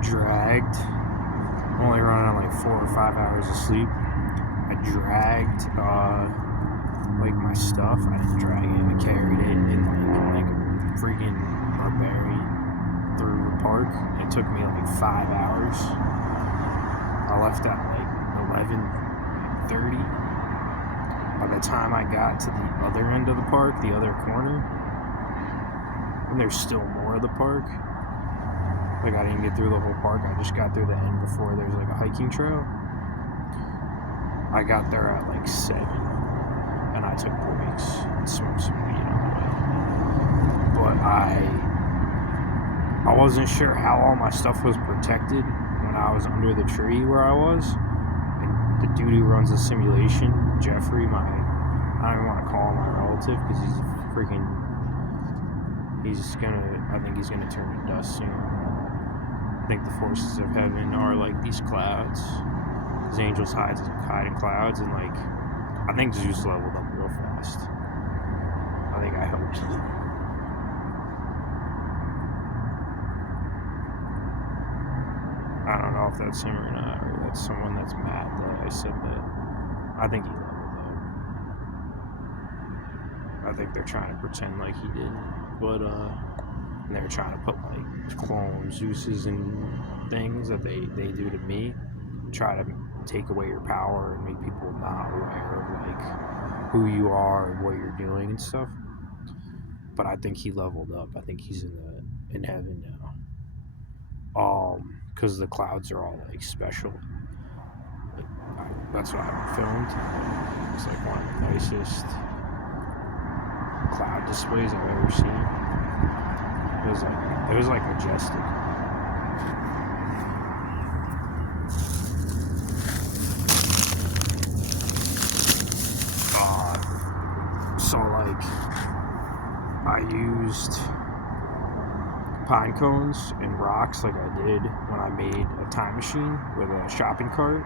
Dragged. I'm only running on like 4 or 5 hours of sleep. I dragged like my stuff. I didn't drag it. I carried it in like a freaking barbarian through the park. It took me like 5 hours. I left at like 11:30. By the time I got to the other end of the park, the other corner, and there's still more of the park. Like, I didn't get through the whole park. I just got through the end before there's like a hiking trail. I got there at like 7, and I took breaks and smoked some weed on the way. But I wasn't sure how all my stuff was protected when I was under the tree where I was. And the dude who runs the simulation, Jeffrey, I don't even want to call him my relative because I think he's gonna turn to dust soon. I think the forces of heaven are like these clouds. His angels hide in clouds, and like I think Zeus leveled up real fast. I think I helped. I don't know if that's him or not, or that's someone that's mad that I said that. I think he leveled up. I think they're trying to pretend like he didn't, but and they're trying to put like clone Zeus's and things that they do to me, try to take away your power and make people not aware of like who you are and what you're doing and stuff. But I think he leveled up. I think he's in heaven now. Because the clouds are all like special. That's what I filmed. It's like one of the nicest cloud displays I've ever seen. It was like majestic. So like I used pine cones and rocks like I did when I made a time machine with a shopping cart,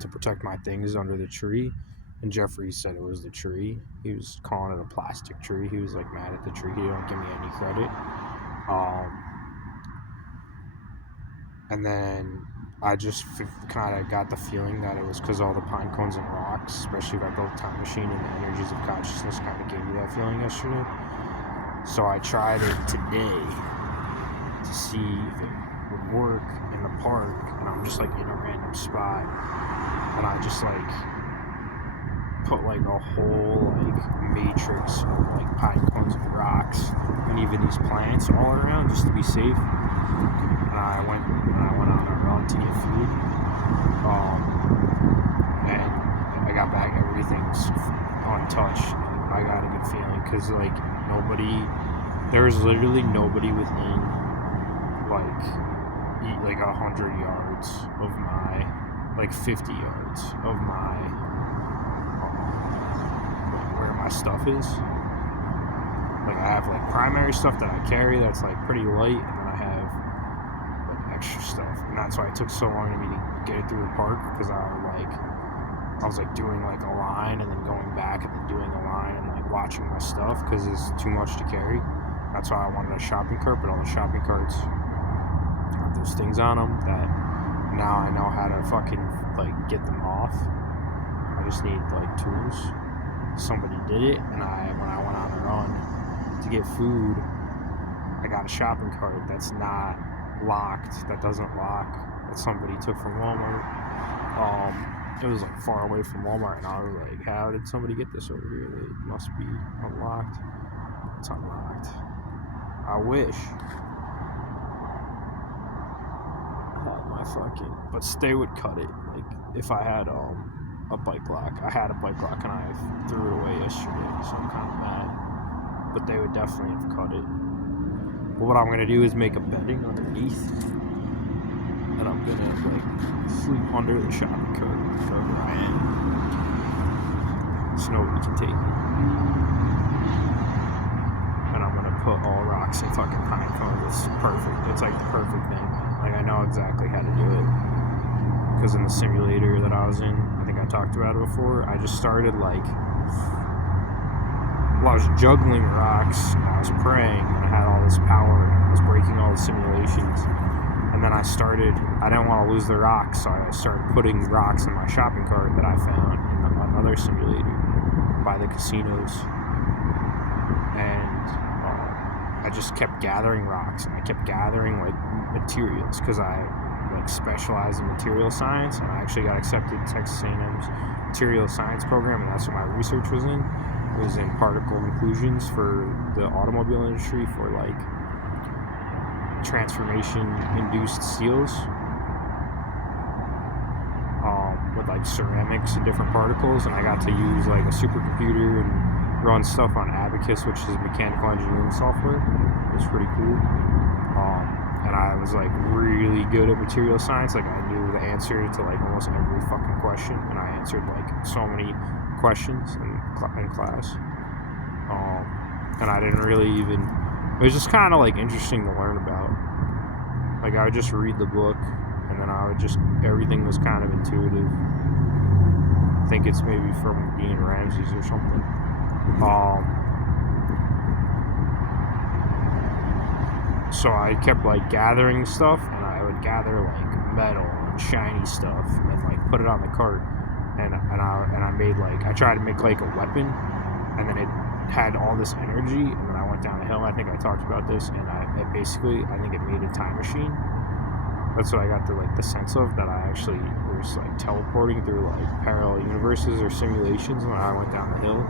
to protect my things under the tree. And Jeffrey said it was the tree. He was calling it a plastic tree. He was like mad at the tree. He didn't give me any credit. And then I just kind of got the feeling that it was because all the pine cones and rocks, especially if I built a time machine and the energies of consciousness kind of gave me that feeling yesterday. So I tried it today to see if it would work in the park, and I'm just like in a random spot, and I just like put like a whole like matrix of like pine cones and rocks and even these plants all around just to be safe. And I went on a run to get food, and I got back, everything's untouched. I got a good feeling because like there's literally nobody within like 100 yards of my, like 50 yards of my where my stuff is. Like I have like primary stuff that I carry that's like pretty light, and then I have like extra stuff, and that's why it took so long to me to get it through the park, because I was doing like a line and then going back and then doing a line and like watching my stuff because it's too much to carry. That's why I wanted a shopping cart, but all the shopping carts have those things on them that now I know how to fucking like get them off. I just need like tools. Somebody did it, and when I went on a run to get food, I got a shopping cart that's not locked, that doesn't lock, that somebody took from Walmart. It was like far away from Walmart, and I was like, how did somebody get this over here? It must be unlocked. It's unlocked. I wish. But they would cut it. Like if I had a bike lock, I had a bike lock and I threw it away yesterday, so I'm kind of mad. But they would definitely have cut it. But what I'm gonna do is make a bedding underneath, and I'm gonna like sleep under the shopping cart wherever I am, so nobody can take me. And I'm gonna put all rocks and fucking pine cones. It's perfect. It's like the perfect thing. Like, I know exactly how to do it. Because in the simulator that I was in, I think I talked about it before, I just started, like, I was juggling rocks, and I was praying, and I had all this power, and I was breaking all the simulations. And then I didn't want to lose the rocks, so I started putting rocks in my shopping cart that I found in another simulator by the casinos. And I just kept gathering rocks, and I kept gathering, like, materials, because I, like, specialize in material science, and I actually got accepted to Texas A&M's material science program, and that's what my research was in. It was in particle inclusions for the automobile industry for, like, transformation-induced steels with, like, ceramics and different particles, and I got to use, like, a supercomputer and run stuff on Abacus, which is mechanical engineering software. It was pretty cool. And I was, like, really good at material science. Like, I knew the answer to, like, almost every fucking question, and I answered, like, so many questions in class. And I didn't really even... It was just kind of, like, interesting to learn about. Like, I would just read the book, and then everything was kind of intuitive. I think it's maybe from Dean Ramsey's or something. So I kept, like, gathering stuff, and I would gather, like, metal and shiny stuff, and, like, put it on the cart. And I made, like, I tried to make, like, a weapon, and then it had all this energy, and then I went down the hill. I think I talked about this, and I think it made a time machine. That's what I got the sense of, that I actually was, like, teleporting through, like, parallel universes or simulations when I went down the hill,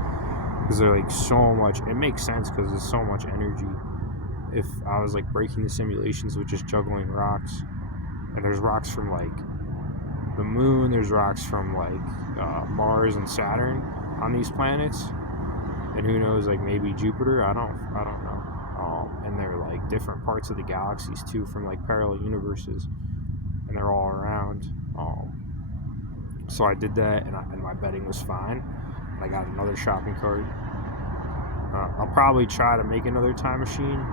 because they're, like, so much. It makes sense because there's so much energy. If I was, like, breaking the simulations with just juggling rocks, and there's rocks from, like, the moon, there's rocks from, like, Mars and Saturn on these planets, and who knows, like, maybe Jupiter. I don't know. And they're, like, different parts of the galaxies too, from, like, parallel universes, and they're all around. So I did that, and my betting was fine. I got another shopping cart. I'll probably try to make another time machine,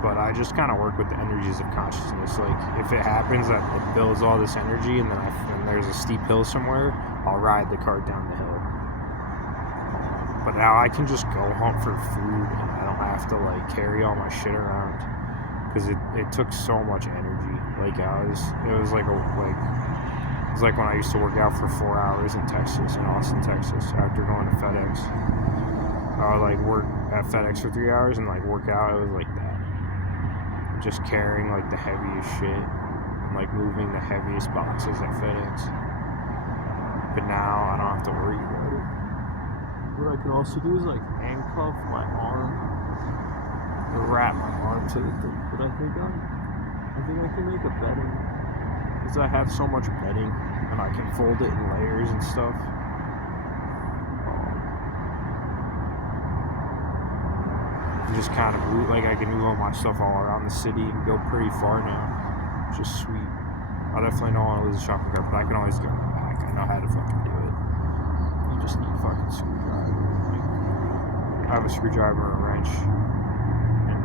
but I just kind of work with the energies of consciousness. Like, if it happens that it builds all this energy, and then there's a steep hill somewhere, I'll ride the cart down the hill. But now I can just go hunt for food, and I don't have to, like, carry all my shit around, because it took so much energy. Like, it was like when I used to work out for 4 hours in Austin, Texas, after going to FedEx. I would, like, work at FedEx for 3 hours and, like, work out. It was like that. Just carrying, like, the heaviest shit, and, like, moving the heaviest boxes at FedEx. But now I don't have to worry about it. What I can also do is, like, handcuff my arm, or wrap my arm to the thing that I think I can make a bedding, because I have so much bedding, and I can fold it in layers and stuff. Just kind of move, like, I can move all my stuff all around the city and go pretty far now, which is sweet. I definitely don't want to lose a shopping cart, but I can always get it back. I know how to fucking do it. You just need a fucking screwdriver. Like, I have a screwdriver, a wrench, and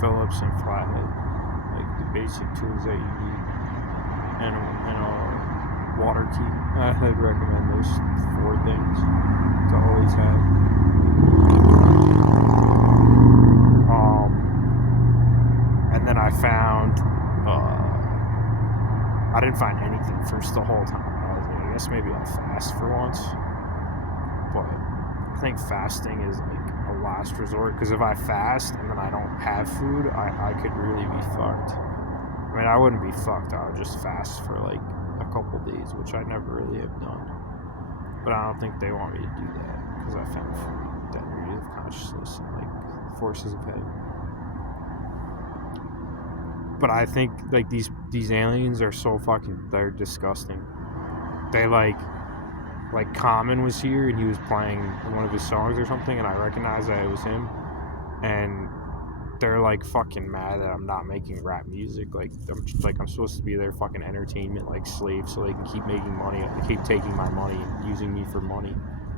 Phillips and flathead, like the basic tools that you need, and a water key. I'd recommend those 4 things to always have. And then I found, I didn't find anything first the whole time. I was like, I guess maybe I'll fast for once. But I think fasting is, like, a last resort, because if I fast and then I don't have food, I could really be fucked. I mean, I wouldn't be fucked. I would just fast for, like, a couple days, which I never really have done. But I don't think they want me to do that, because I found the energy of consciousness and, like, forces of heaven. But I think, like, these aliens are so fucking, they're disgusting. They, like Common was here, and he was playing one of his songs or something, and I recognized that it was him. And they're, like, fucking mad that I'm not making rap music. Like, I'm supposed to be their fucking entertainment, like, slave, so they can keep making money. They keep taking my money and using me for money.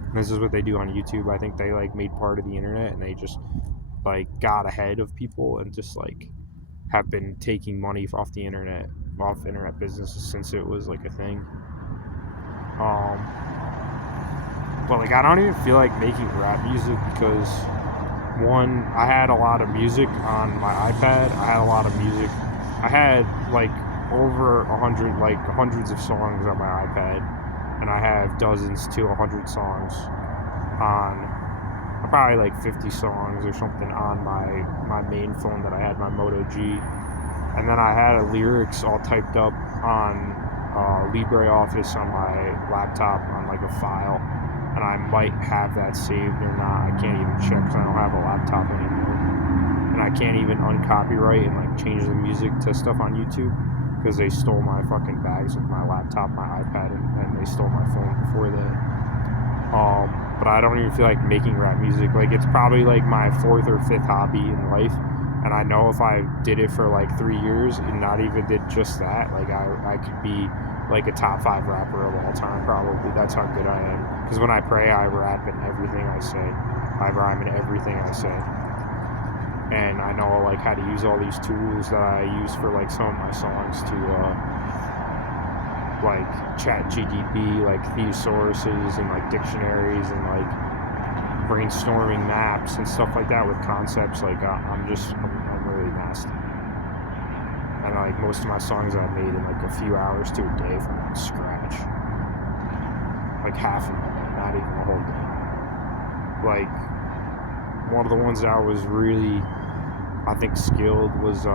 And this is what they do on YouTube. I think they, like, made part of the internet, and they just like got ahead of people and just like have been taking money off internet businesses since it was like a thing. But like I don't even feel like making rap music because one, I had a lot of music on my iPad. I had like over 100, like hundreds of songs on my iPad, and I have dozens to 100 songs on, probably like 50 songs or something on my main phone that I had, my Moto G, and then I had lyrics all typed up on LibreOffice on my laptop on like a file, and I might have that saved or not. I can't even check because I don't have a laptop anymore, and I can't even uncopyright and like change the music to stuff on YouTube because they stole my fucking bags with my laptop, my iPad, and they stole my phone before that. But I don't even feel like making rap music. Like it's probably like my 4th or 5th hobby in life, and I know if I did it for like 3 years and not even did just that, like I could be like a top 5 rapper of all time probably. That's how good I am. Because when I pray, I rap in everything I say. I rhyme in everything I say. And I know like how to use all these tools that I use for like some of my songs to like ChatGPT, like thesauruses and like dictionaries and like brainstorming maps and stuff like that with concepts. Like I'm really nasty. And like most of my songs I made in like a few hours to a day from scratch. Like half of them, not even the whole day. Like one of the ones that I was really, I think, skilled was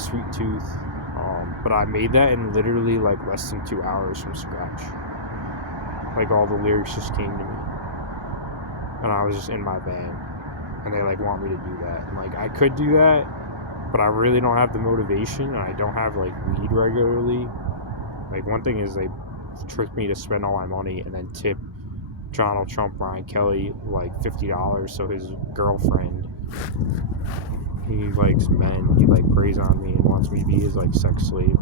Sweet Tooth. But I made that in literally like less than 2 hours from scratch. Like all the lyrics just came to me, and I was just in my band, and they like want me to do that. And like I could do that, but I really don't have the motivation, and I don't have like weed regularly. Like one thing is they tricked me to spend all my money and then tip Donald Trump, Brian Kelly like $50 so his girlfriend, he likes men, he like preys on me and wants me to be his like sex slave.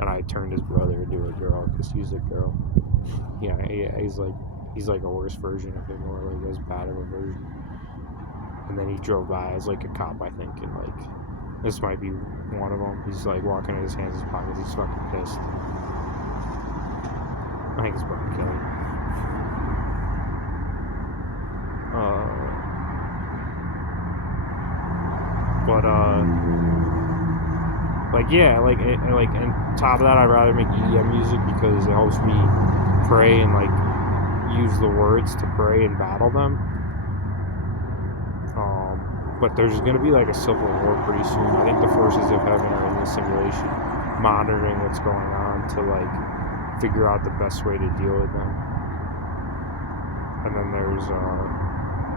And I turned his brother into a girl because he's a girl. Yeah, he's like a worse version of him, or like as bad of a version. And then he drove by as like a cop, I think, and like this might be one of them. He's like walking with his hands in his pockets. He's fucking pissed. I think it's Brian Kelly. Like yeah, like on top of that, I'd rather make EDM music because it helps me pray and like use the words to pray and battle them. But there's gonna be like a civil war pretty soon. I think the forces of heaven are in the simulation, monitoring what's going on to like figure out the best way to deal with them. And then there's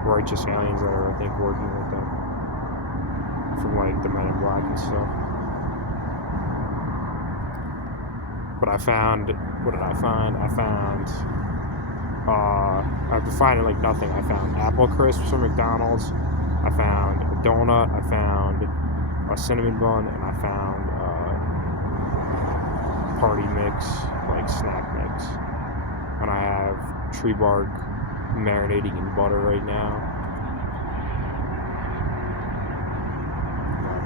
righteous aliens that are, I think, working with them from like the Men in Black and stuff. But I found, what did I find? After finding like nothing, I found apple crisps from McDonald's. I found a donut. I found a cinnamon bun, and I found party mix, like snack mix. And I have tree bark marinating in butter right now.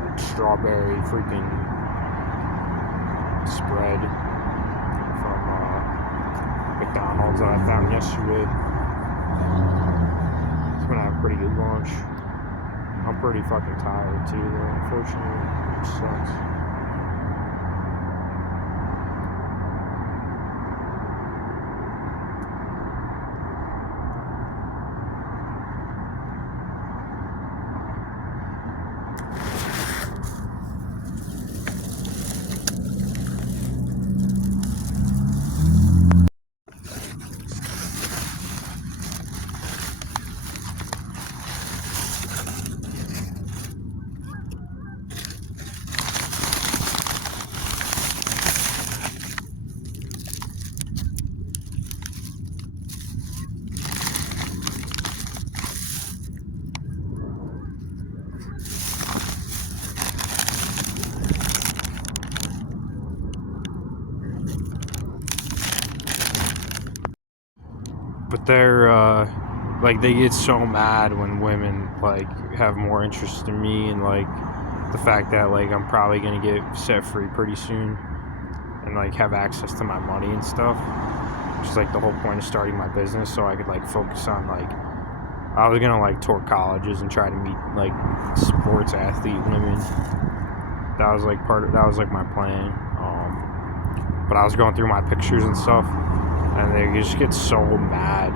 Like strawberry freaking spread from McDonald's that I found yesterday. It's gonna have a pretty good lunch. I'm pretty fucking tired too, though, unfortunately, which sucks. But like they get so mad when women like have more interest in me, and like the fact that like I'm probably gonna get set free pretty soon and like have access to my money and stuff, which is like the whole point of starting my business, so I could like focus on like I was gonna like tour colleges and try to meet like sports athlete women. That was like that was like my plan. But I was going through my pictures and stuff, and they just get so mad.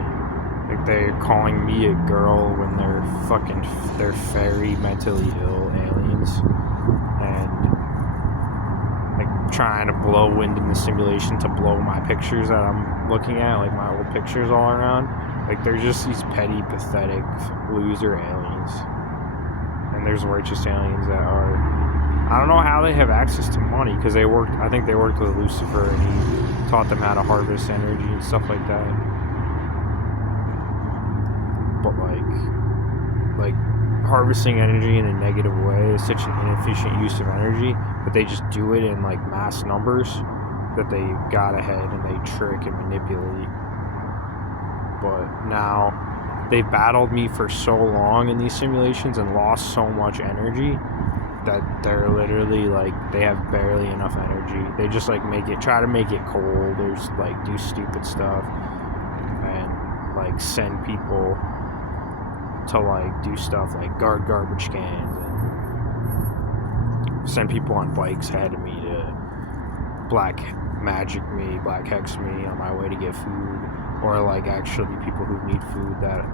Like they're calling me a girl when they're very mentally ill aliens, and like trying to blow wind in the simulation to blow my pictures that I'm looking at, like my old pictures all around. Like they're just these petty, pathetic loser aliens, and there's righteous aliens that are. I don't know how they have access to money, because I think they worked with Lucifer, and he taught them how to harvest energy and stuff like that. But like harvesting energy in a negative way is such an inefficient use of energy, but they just do it in like mass numbers that they got ahead and they trick and manipulate. But now they've battled me for so long in these simulations and lost so much energy that they're literally like they have barely enough energy. They just like try to make it cold, or just like do stupid stuff and like send people to like do stuff like guard garbage cans and send people on bikes ahead of me to black hex me on my way to get food, or like actually people who need food that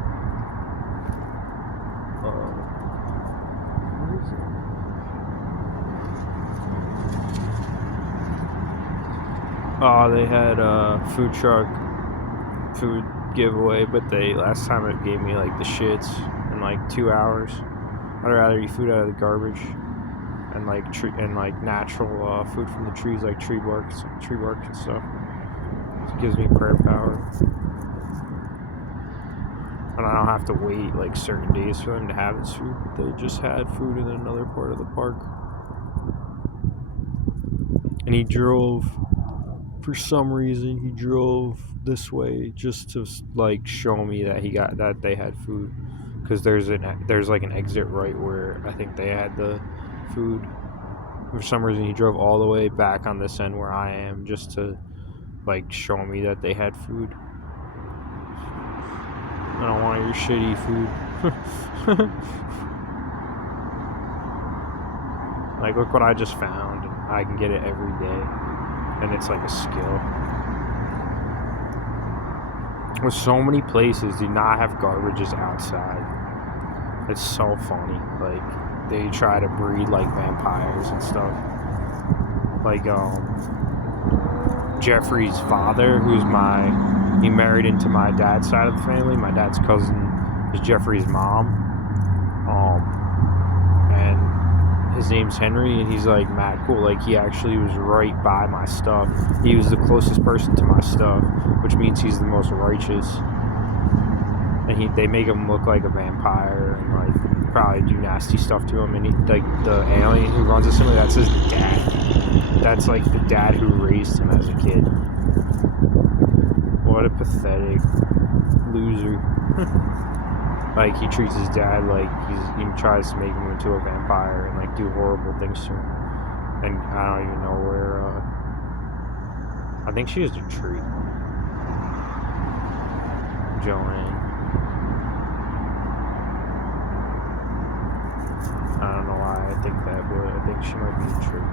what is it? Oh, they had a food truck food giveaway, but last time it gave me like the shits in like 2 hours. I'd rather eat food out of the garbage and like natural food from the trees, like tree bark and stuff. It gives me prayer power, and I don't have to wait like certain days for them to have this food. They just had food in another part of the park, and he drove. For some reason, he drove this way just to like show me that they had food, because there's like an exit right where I think they had the food. For some reason, he drove all the way back on this end where I am just to like show me that they had food. I don't want your shitty food. Like, look what I just found. I can get it every day. And it's like a skill. There's so many places do not have garbages outside. It's so funny. Like, they try to breed like vampires and stuff. Like Jeffrey's father, he married into my dad's side of the family. My dad's cousin is Jeffrey's mom. And his name's Henry, and he's like mad cool. Like, he actually was right by my stuff. He was the closest person to my stuff, which means he's the most righteous. And they make him look like a vampire and like probably do nasty stuff to him. And like the alien who runs the simulator, that's his dad. That's like the dad who raised him as a kid. What a pathetic loser. Like, he treats his dad like he tries to make him into a vampire and like do horrible things to him. And I don't even know where. I think she is a tree. Joanne. I don't know why I think that, but I think she might be a tree.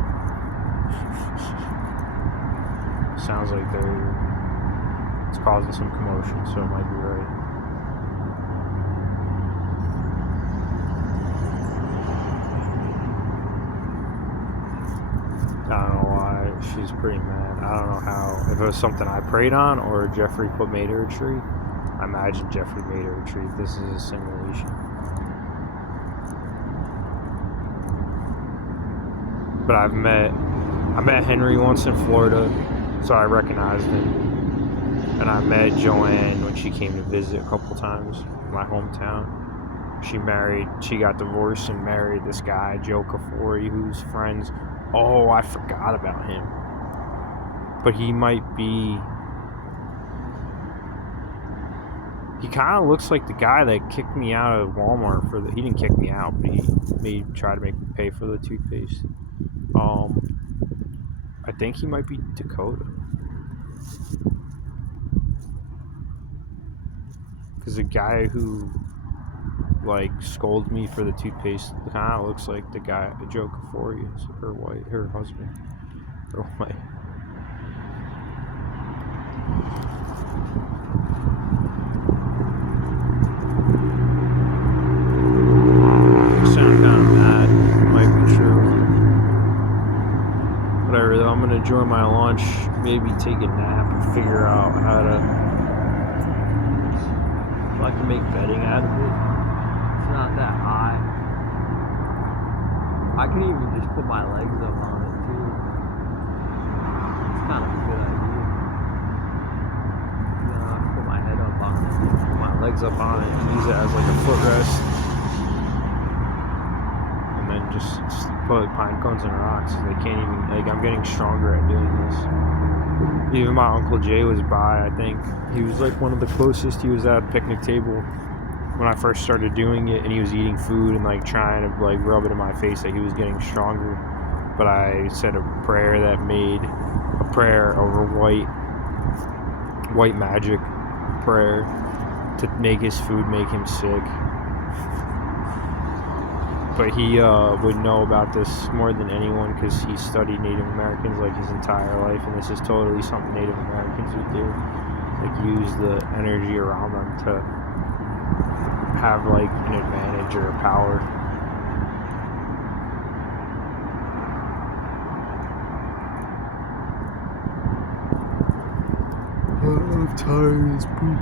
Sounds like it's causing some commotion, so it might be right. I don't know why she's pretty mad. I don't know how. If it was something I prayed on or Jeffrey made her a tree. I imagine Jeffrey made her a tree. This is a simulation. But I met Henry once in Florida, so I recognized him. And I met Joanne when she came to visit a couple times in my hometown. She got divorced and married this guy, Joe Kafori, who's friends. Oh, I forgot about him. But he might be He kind of looks like the guy that kicked me out of Walmart for the. He didn't kick me out, but he tried to make me pay for the toothpaste. I think he might be Dakota. Because the guy who like scolded me for the toothpaste kind of looks like the guy, Joe Kaforius, her husband, her wife. Sound kind of mad. Might be true. Whatever. Though I'm gonna enjoy my lunch. Maybe take a nap and figure out how to. If I can make bedding out of it. It's not that high. I can even just put my legs up on it too. It's kind of a good idea. You know, I can put my head up on it, put my legs up on it, and use it as like a footrest. And then just put pine cones and rocks. They can't even, like, I'm getting stronger at doing this. Even my Uncle Jay was by, I think. He was like one of the closest. He was at a picnic table when I first started doing it, and he was eating food and like trying to like rub it in my face that he was getting stronger. But I said a prayer that made a prayer over white magic prayer to make his food make him sick. But he would know about this more than anyone because he studied Native Americans like his entire life, and this is totally something Native Americans would do, like use the energy around them to have like an advantage or a power. I'm tired as poop.